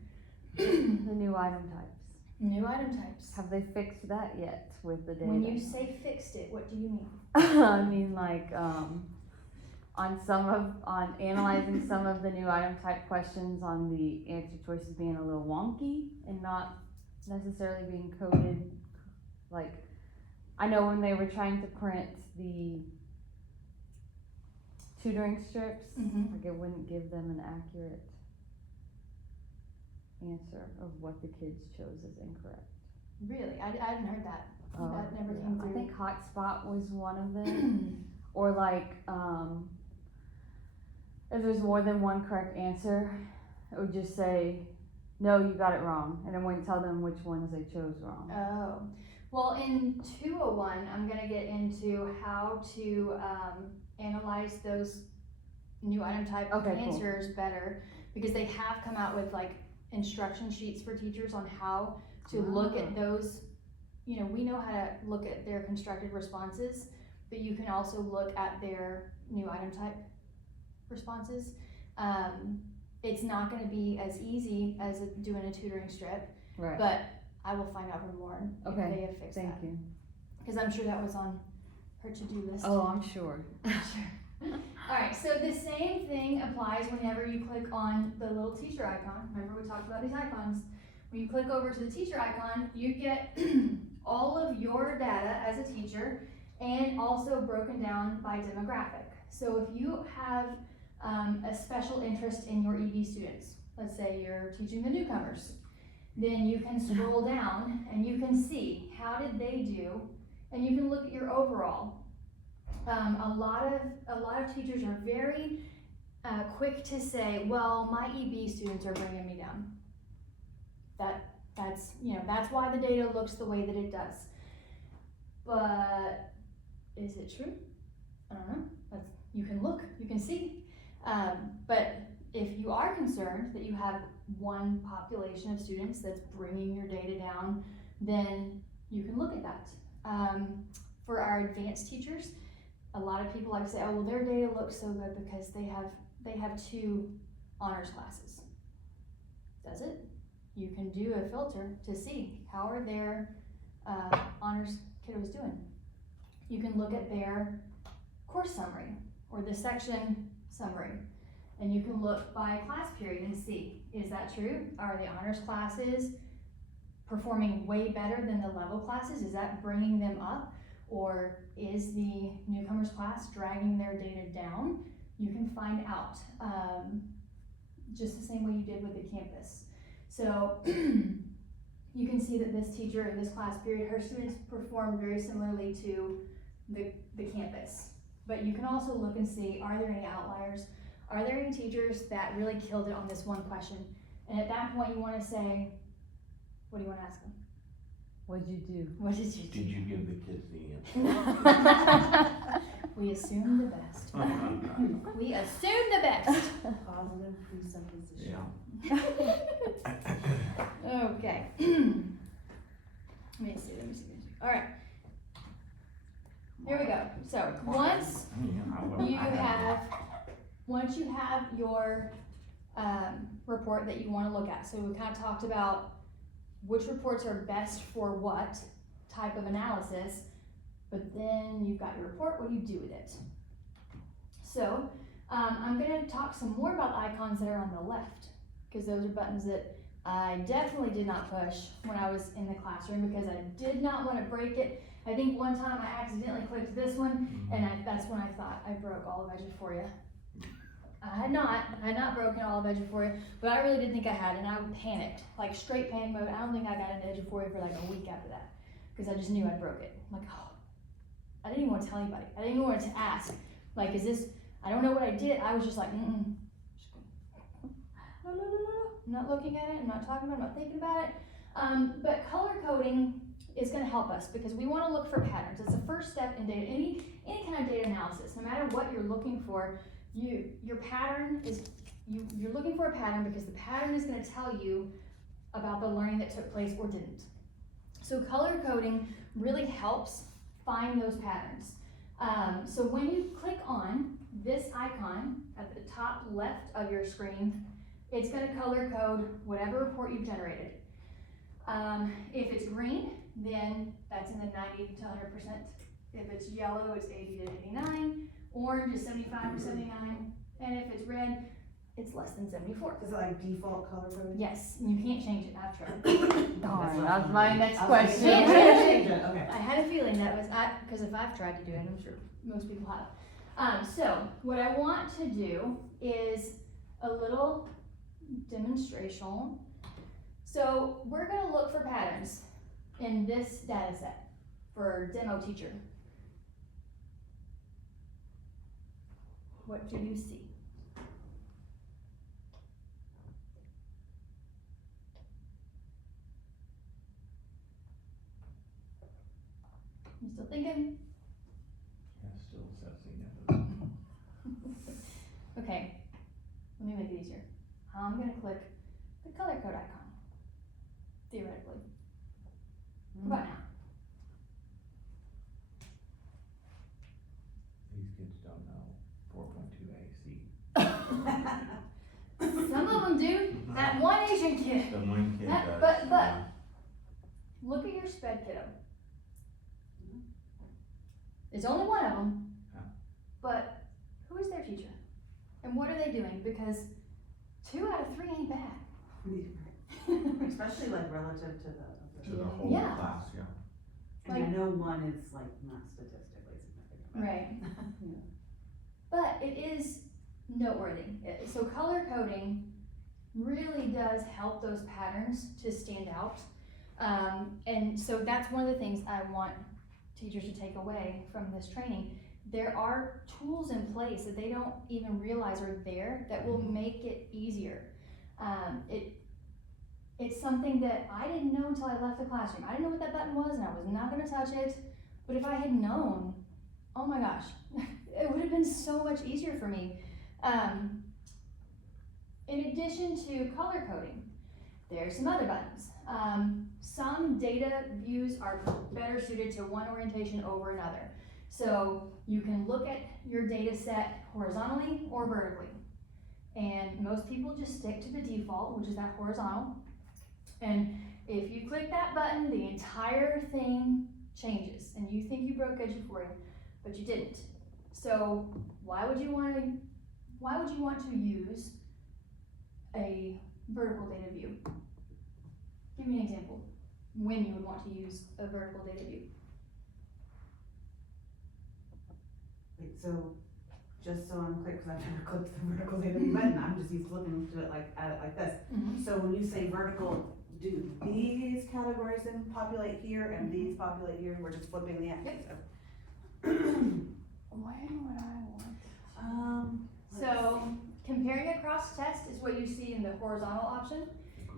The new item types. New item types. Have they fixed that yet with the data? When you say fixed it, what do you mean? I mean, like, on analyzing some of the new item type questions, on the answer choices being a little wonky and not necessarily being coded. Like, I know when they were trying to print the tutoring strips, Mm-hmm. like it wouldn't give them an accurate answer of what the kids chose as incorrect. Really? I hadn't heard that. That never Yeah. came through. I think hotspot was one of them. Or like, if there's more than one correct answer, it would just say, no, you got it wrong, and it wouldn't tell them which ones they chose wrong. Oh. Well, in 201, I'm gonna get into how to analyze those new item type Okay, cool. answers better, because they have come out with like instruction sheets for teachers on how to look at those. You know, we know how to look at their constructed responses, but you can also look at their new item type responses. It's not gonna be as easy as doing a tutoring strip, Right. but I will find out from Lauren if Okay, they have fixed Thank that. you. Because I'm sure that was on her to-do list. Oh, I'm sure. Sure. Alright, so the same thing applies whenever you click on the little teacher icon. Remember we talked about these icons. When you click over to the teacher icon, you get all of your data as a teacher and also broken down by demographic. So if you have a special interest in your EB students, let's say you're teaching the newcomers, then you can scroll down and you can see how did they do, and you can look at your overall. A lot of teachers are very quick to say, well, my EB students are bringing me down. That's why the data looks the way that it does. But is it true? I don't know. You can look, you can see. But if you are concerned that you have one population of students that's bringing your data down, then you can look at that. For our advanced teachers, a lot of people like to say, oh, well, their data looks so good because they have 2 honors classes. Does it? You can do a filter to see how are their honors kiddos doing. You can look at their course summary or the section summary, and you can look by class period and see, is that true? Are the honors classes performing way better than the level classes? Is that bringing them up? Or is the newcomers class dragging their data down? You can find out just the same way you did with the campus. So you can see that this teacher in this class period, her students performed very similarly to the campus. But you can also look and see, are there any outliers? Are there any teachers that really killed it on this one question? And at that point you want to say, what do you want to ask them? What'd you do? What did you do? Did you give the kids the answer? We assume the best. We assume the best. Positive presupposition. Yeah. Okay. Let me see. All right. Here we go. So once you have your report that you want to look at, so we kind of talked about which reports are best for what type of analysis, but then you've got your report, what do you do with it? So, I'm gonna talk some more about the icons that are on the left, because those are buttons that I definitely did not push when I was in the classroom because I did not want to break it. I think one time I accidentally clicked this one, and that's when I thought I broke all of Eduphoria. I had not broken all of Eduphoria, but I really did think I had, and I panicked, like straight panic mode. I don't think I got into Eduphoria for like a week after that, because I just knew I broke it. I'm like, oh, I didn't even want to tell anybody. I didn't even want to ask, like, is this, I don't know what I did. I was just like, no, I'm not looking at it, I'm not talking about it, I'm not thinking about it. But color coding is gonna help us because we wanna look for patterns. It's the first step in data, any kind of data analysis. No matter what you're looking for, your pattern is, you're looking for a pattern because the pattern is gonna tell you about the learning that took place or didn't. So color coding really helps find those patterns. So when you click on this icon at the top left of your screen, it's going to color code whatever report you've generated. If it's green, then that's in the 90 to 100%. If it's yellow, it's 80 to 89. Orange is 75 to 79. And if it's red, it's less than 74. Is it like default color coding? Yes, you can't change it. I've tried. Darn, that was my next I was like, question. you can't change it, okay. I had a feeling that was, because if I've tried to do it, I'm sure most people have. So what I want to do is a little demonstration. So we're going to look for patterns in this data set for demo teacher. What do you see? You still thinking? Yeah, still assessing it. Okay, let me make it easier. I'm gonna click the color code icon, theoretically. What about now? These kids don't know 4.2 AC. Some of them do. That one Asian kid. The one kid That- does. but- Look at your sped kiddo. It's only one of them, Yeah. but who is their teacher? And what are they doing? Because 2 out of 3 ain't bad. Especially like relative to the. To the whole Yeah. class, yeah. And I know one is like not statistically significant. but- Right. Yeah. But it is noteworthy. So color coding really does help those patterns to stand out. And so that's one of the things I want teachers to take away from this training. There are tools in place that they don't even realize are there that will make it easier. It's something that I didn't know until I left the classroom. I didn't know what that button was and I was not gonna touch it. But if I had known, oh my gosh, it would have been so much easier for me. In addition to color coding, there's some other buttons. Some data views are better suited to one orientation over another. So you can look at your data set horizontally or vertically. And most people just stick to the default, which is that horizontal. And if you click that button, the entire thing changes. And you think you broke Eduphoria, but you didn't. So why would you want to use a vertical data view? Give me an example when you would want to use a vertical data view. Wait, so, just so I'm clear, because I've never clicked the vertical data view button, I'm just used to looking to it at it like this. So when you say vertical, do these categories then populate here and these populate here? We're just flipping the axis. When would I want? So comparing across test is what you see in the horizontal option,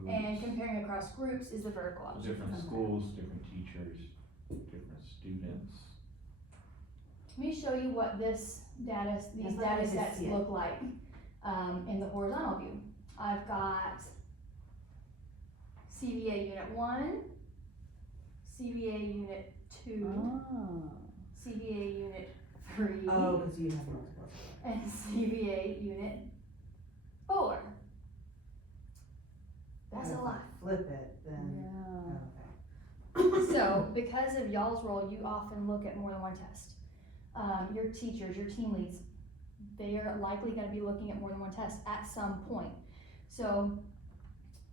and comparing across groups is the vertical option. Different schools, different teachers, different students. Let me show you what these data sets look like in the horizontal view. I've got CVA Unit 1, CVA Unit 2, CVA Unit 3, Oh, because you have multiple. and CVA Unit 4. That's a If I lot. flip it, then, Yeah. okay. So, because of y'all's role, you often look at more than one test. Your teachers, your team leads, they are likely gonna be looking at more than one test at some point. So,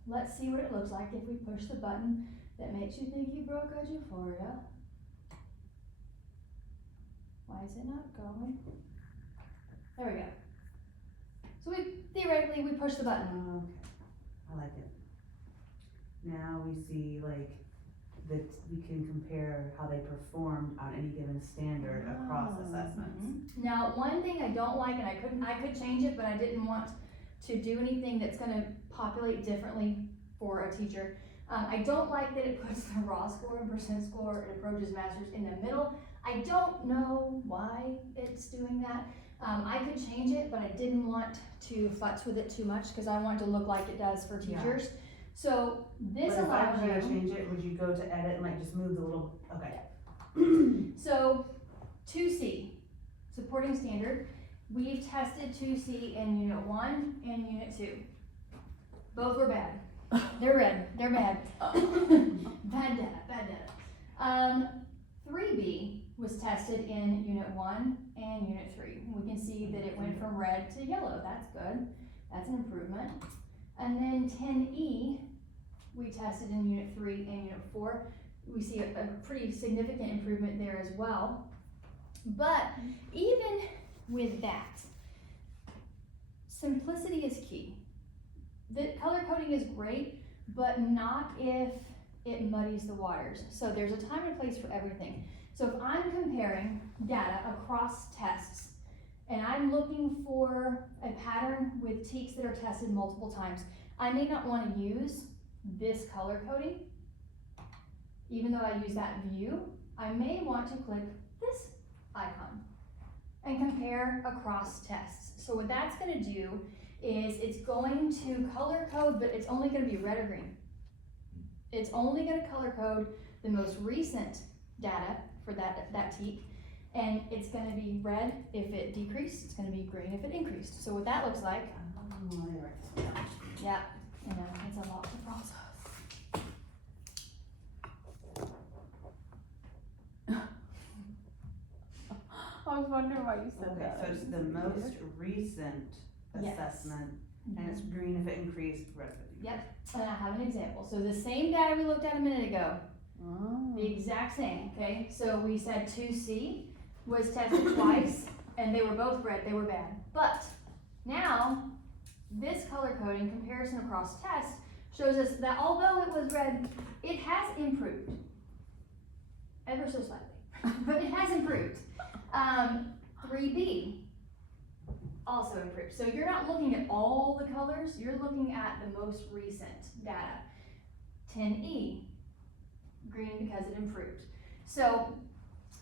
let's see what it looks like if we push the button that makes you think you broke Eduphoria. Why is it not going? There we go. So theoretically, we push the button. Okay, I like it. Now we see like that we can compare how they performed on any given standard across assessments. Now, one thing I don't like, and I could change it, but I didn't want to do anything that's gonna populate differently for a teacher. I don't like that it puts the raw score and percent score and approaches masters in the middle. I don't know why it's doing that. I could change it, but I didn't want to futz with it too much because I want it to look like it does for teachers. So this But if I allows were to you. change it, would you go to edit and like just move the little, okay. So 2C, supporting standard, we've tested 2C in Unit 1 and Unit 2. Both were bad. They're red, they're bad. Bad data. 3B was tested in Unit 1 and Unit 3. We can see that it went from red to yellow, that's good. That's an improvement. And then 10E, we tested in Unit 3 and Unit 4. We see a pretty significant improvement there as well. But even with that, simplicity is key. The color coding is great, but not if it muddies the waters. So there's a time and place for everything. So if I'm comparing data across tests, and I'm looking for a pattern with TEKs that are tested multiple times, I may not want to use this color coding. Even though I use that view, I may want to click this icon and compare across tests. So what that's going to do is it's going to color code, but it's only going to be red or green. It's only going to color code the most recent data for that TEK, and it's going to be red if it decreased, it's going to be green if it increased. So what that looks like, Oh, let me write this one down. yeah, you know, it's a lot to process. I was wondering why you said Okay, that. so it's the most recent Yes. assessment, and it's green if it increased, red if it decreased. Yep, and I have an example. So the same data we looked at a minute ago, Oh. the exact same, okay? So we said 2C was tested twice, and they were both red, they were bad. But now, this color coding comparison across tests shows us that although it was red, it has improved. Ever so slightly, but it has improved. 3B also improved. So you're not looking at all the colors, you're looking at the most recent data. 10E, green because it improved. So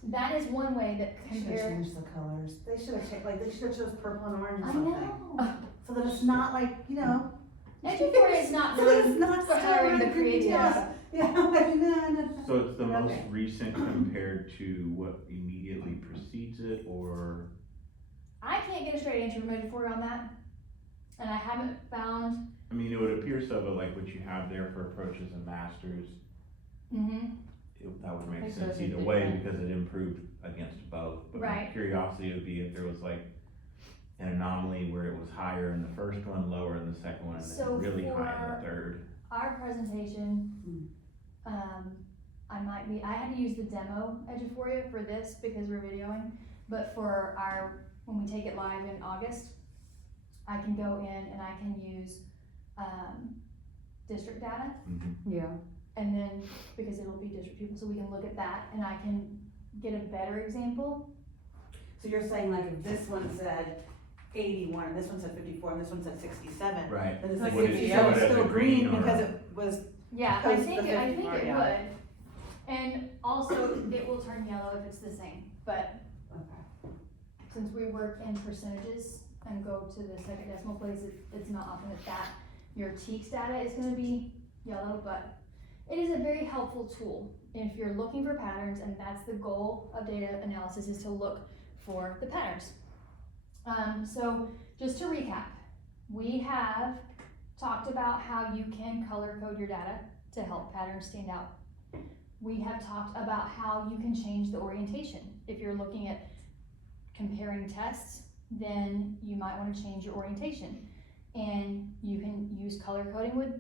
that is one way that They should have compare. changed the colors. They should have changed, like, they should have chose purple and orange or I something. know. So that it's not like, you know. Eduphoria is not So that it's known not for hiring the so creatives. Yeah, like, no. So it's the most Okay. recent compared to what immediately precedes it, or? I can't get a straight answer from Eduphoria on that, and I haven't found. I mean, it would appear so, but like what you have there for approaches and masters, that would I make think sense those are either way, different. because it improved against both. But my Right. curiosity would be if there was like an anomaly where it was higher in the first one, lower in the second one, and So then really high in for- the third. Our presentation, I had to use the demo Eduphoria for this because we're videoing, but for when we take it live in August, I can go in and I can use, district data, Yeah. and then, because it'll be district people, so we can look at that, and I can get a better example. So you're saying like if this one said 81, and this one said 54, and this one said 67, Right. then it's like Would it 67 show is it as still a green green or because a- it was, Yeah, I Post think, the I 50 think it yeah. would, and also, it will turn yellow if it's the same, but okay. since we work in percentages and go to the second decimal place, it's not often that your TEKS data is gonna be yellow, but it is a very helpful tool if you're looking for patterns, and that's the goal of data analysis, is to look for the patterns. So just to recap, we have talked about how you can color code your data to help patterns stand out. We have talked about how you can change the orientation. If you're looking at comparing tests, then you might want to change your orientation. And you can use color coding with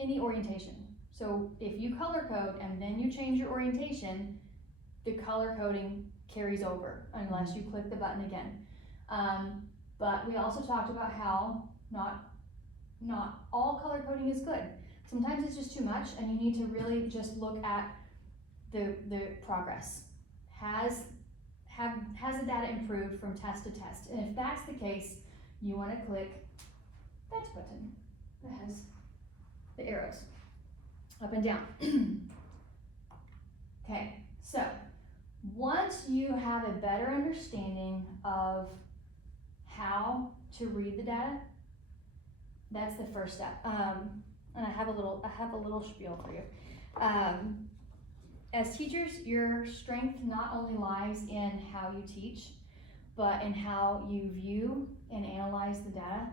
any orientation. So if you color code and then you change your orientation, the color coding carries over unless you click the button again. But we also talked about how not all color coding is good. Sometimes it's just too much and you need to really just look at the progress. Has the data improved from test to test? And if that's the case, you want to click that button that has the arrows up and down. Okay, so once you have a better understanding of how to read the data, that's the first step. And I have a little spiel for you. As teachers, your strength not only lies in how you teach, but in how you view and analyze the data.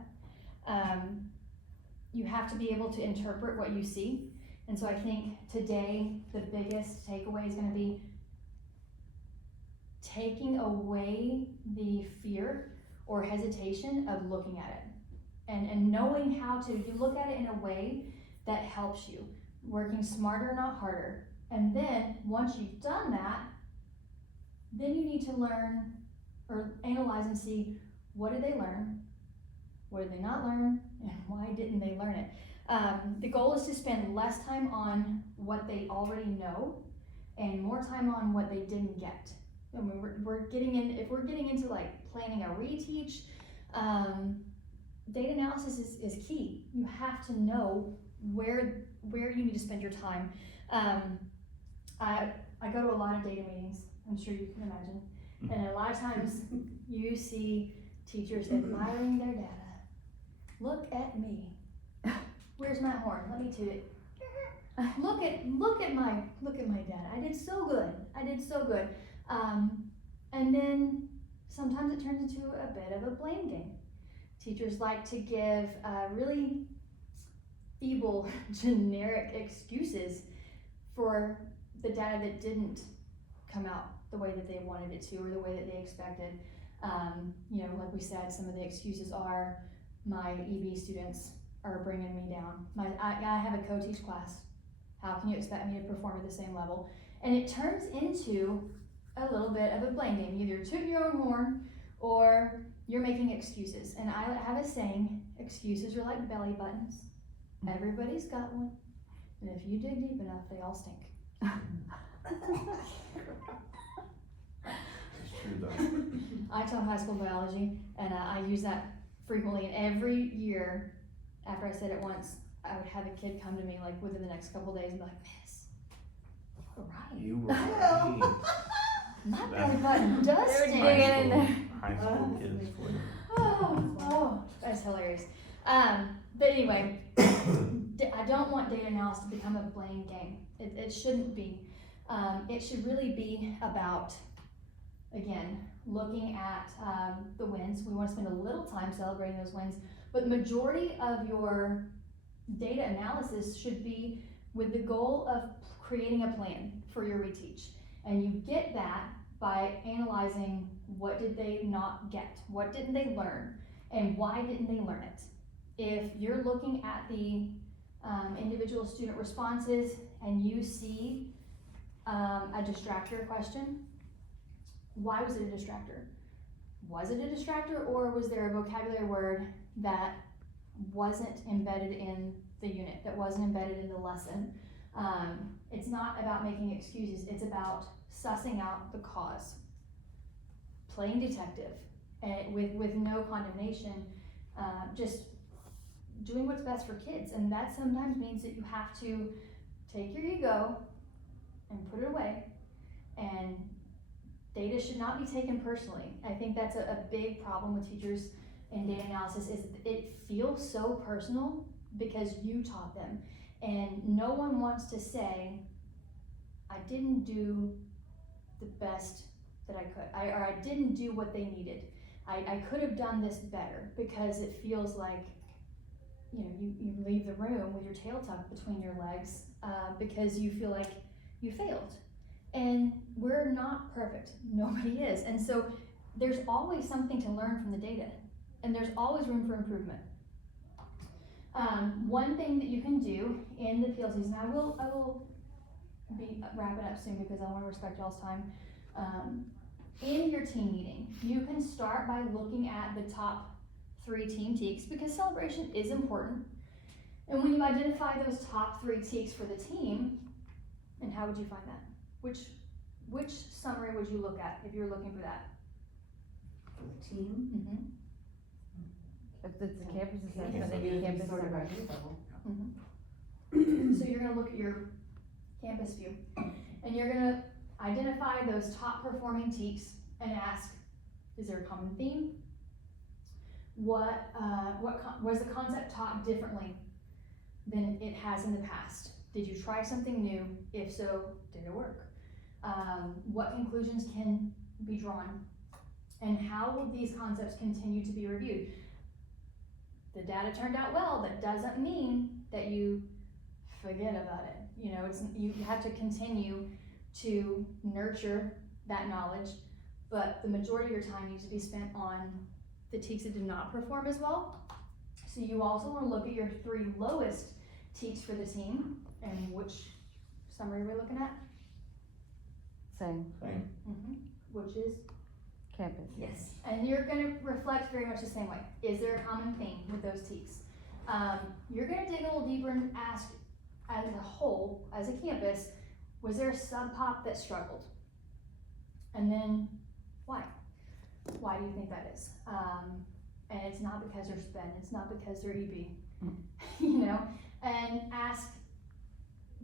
You have to be able to interpret what you see. And so I think today the biggest takeaway is going to be taking away the fear or hesitation of looking at it. And knowing how to, you look at it in a way that helps you, working smarter, not harder. And then once you've done that, then you need to learn or analyze and see, what did they learn? What did they not learn? And why didn't they learn it? The goal is to spend less time on what they already know and more time on what they didn't get. And if we're getting into like planning a reteach, data analysis is key. You have to know where you need to spend your time. I go to a lot of data meetings, I'm sure you can imagine, and a lot of times you see teachers admiring their data. Look at me. Where's my horn? Let me toot it. Look at my data. I did so good. And then sometimes it turns into a bit of a blame game. Teachers like to give really feeble, generic excuses for the data that didn't come out the way that they wanted it to or the way that they expected. Like we said, some of the excuses are, my EB students are bringing me down. I have a co-teach class. How can you expect me to perform at the same level? And it turns into a little bit of a blame game. You either toot your own horn or you're making excuses. And I have a saying, excuses are like belly buttons. Everybody's got one. And if you dig deep enough, they all stink. It's true though. I taught high school biology, and I use that frequently. And every year, after I said it once, I would have a kid come to me like within the next couple of days and be like, Miss, you were right. You were right. My belly button does They're stink. digging in there. High school kids for you. Oh, that's hilarious. But anyway, I don't want data analysis to become a blame game. It shouldn't be. It should really be about, again, looking at the wins. We want to spend a little time celebrating those wins, but the majority of your data analysis should be with the goal of creating a plan for your reteach. And you get that by analyzing, what did they not get? What didn't they learn? And why didn't they learn it? If you're looking at the individual student responses and you see a distractor question, why was it a distractor? Was it a distractor, or was there a vocabulary word that wasn't embedded in the unit, that wasn't embedded in the lesson? It's not about making excuses, it's about sussing out the cause. Playing detective, and with no condemnation, just doing what's best for kids. And that sometimes means that you have to take your ego and put it away, and data should not be taken personally. I think that's a big problem with teachers in data analysis, is it feels so personal because you taught them. And no one wants to say, I didn't do the best that I could, or I didn't do what they needed. I could have done this better, because it feels like you leave the room with your tail tucked between your legs because you feel like you failed. And we're not perfect. Nobody is. And so there's always something to learn from the data, and there's always room for improvement. One thing that you can do in the PLCs, and I will be wrapping up soon because I want to respect y'all's time. In your team meeting, you can start by looking at the top 3 team teaks because celebration is important. And when you identify those top 3 teaks for the team, and how would you find that? Which summary would you look at if you were looking for that? For the team. Mm-hmm. If it's a campus assessment, Campus, then you campus sorted by assessment. grade level. So you're gonna look at your campus view, and you're gonna identify those top performing teaks and ask, is there a common theme? Was the concept taught differently than it has in the past? Did you try something new? If so, did it work? What conclusions can be drawn? And how will these concepts continue to be reviewed? The data turned out well, that doesn't mean that you forget about it. You have to continue to nurture that knowledge, but the majority of your time needs to be spent on the teaks that did not perform as well. So you also want to look at your 3 lowest teaks for the team, and which summary we're looking at? Same, Which is? campus. Yes. And you're going to reflect very much the same way. Is there a common theme with those teaks? You're going to dig a little deeper and ask, as a whole, as a campus, was there a sub-pop that struggled? And then, why? Why do you think that is? And it's not because they're sped, it's not because they're EB, and ask,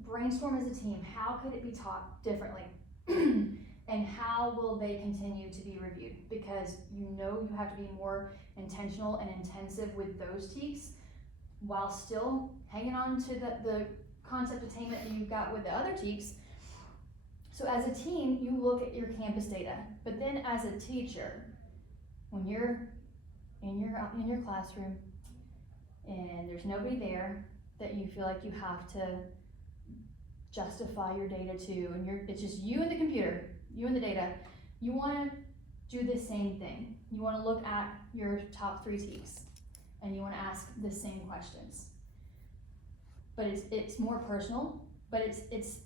brainstorm as a team, how could it be taught differently? And how will they continue to be reviewed? Because you have to be more intentional and intensive with those teaks while still hanging on to the concept attainment that you've got with the other teaks. So as a team, you look at your campus data, but then as a teacher, when you're in your classroom and there's nobody there that you feel like you have to justify your data to, and it's just you and the computer, you and the data, you want to do the same thing. You want to look at your top 3 teaks and you want to ask the same questions. But it's more personal, but it's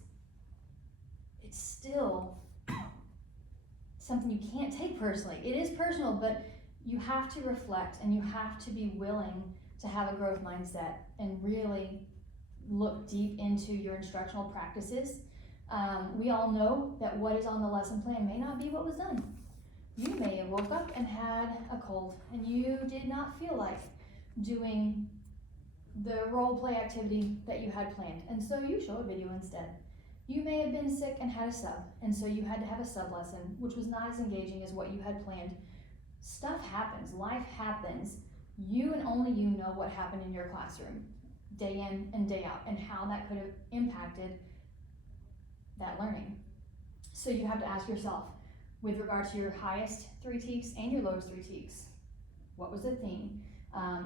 still something you can't take personally. It is personal, but you have to reflect and you have to be willing to have a growth mindset and really look deep into your instructional practices. We all know that what is on the lesson plan may not be what was done. You may have woke up and had a cold and you did not feel like doing the role play activity that you had planned, and so you show a video instead. You may have been sick and had a sub, and so you had to have a sub lesson, which was not as engaging as what you had planned. Stuff happens, life happens. You and only you know what happened in your classroom, day in and day out, and how that could have impacted that learning. So you have to ask yourself, with regard to your highest 3 teaks and your lowest 3 teaks, what was the theme?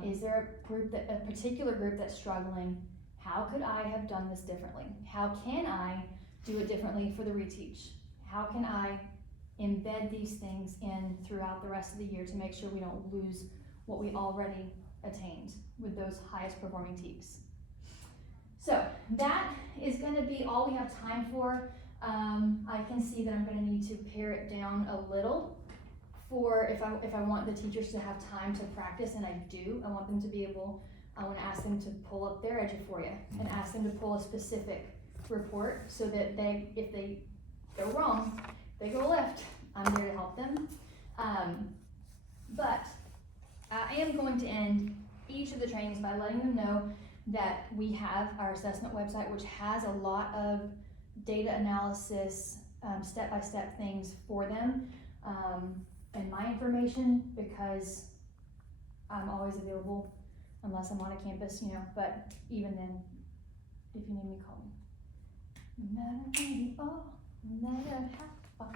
Is there a particular group that's struggling? How could I have done this differently? How can I do it differently for the reteach? How can I embed these things in throughout the rest of the year to make sure we don't lose what we already attained with those highest performing teaks? So that is going to be all we have time for. I can see that I'm going to need to pare it down a little for if I want the teachers to have time to practice, and I do. I want them to be able, I want to ask them to pull up their Eduphoria and ask them to pull a specific report so that if they go wrong, they go left. I'm there to help them. But I am going to end each of the trainings by letting them know that we have our assessment website, which has a lot of data analysis, step-by-step things for them, and my information, because I'm always available unless I'm on a campus, but even then, if you need me, call me. No matter where you are, no matter how far.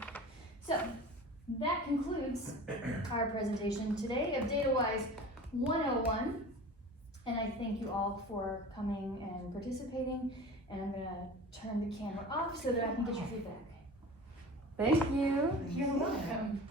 So that concludes our presentation today of DataWise 101. And I thank you all for coming and participating, and I'm gonna turn the camera off so that I can get your feedback. Thank you. You're welcome.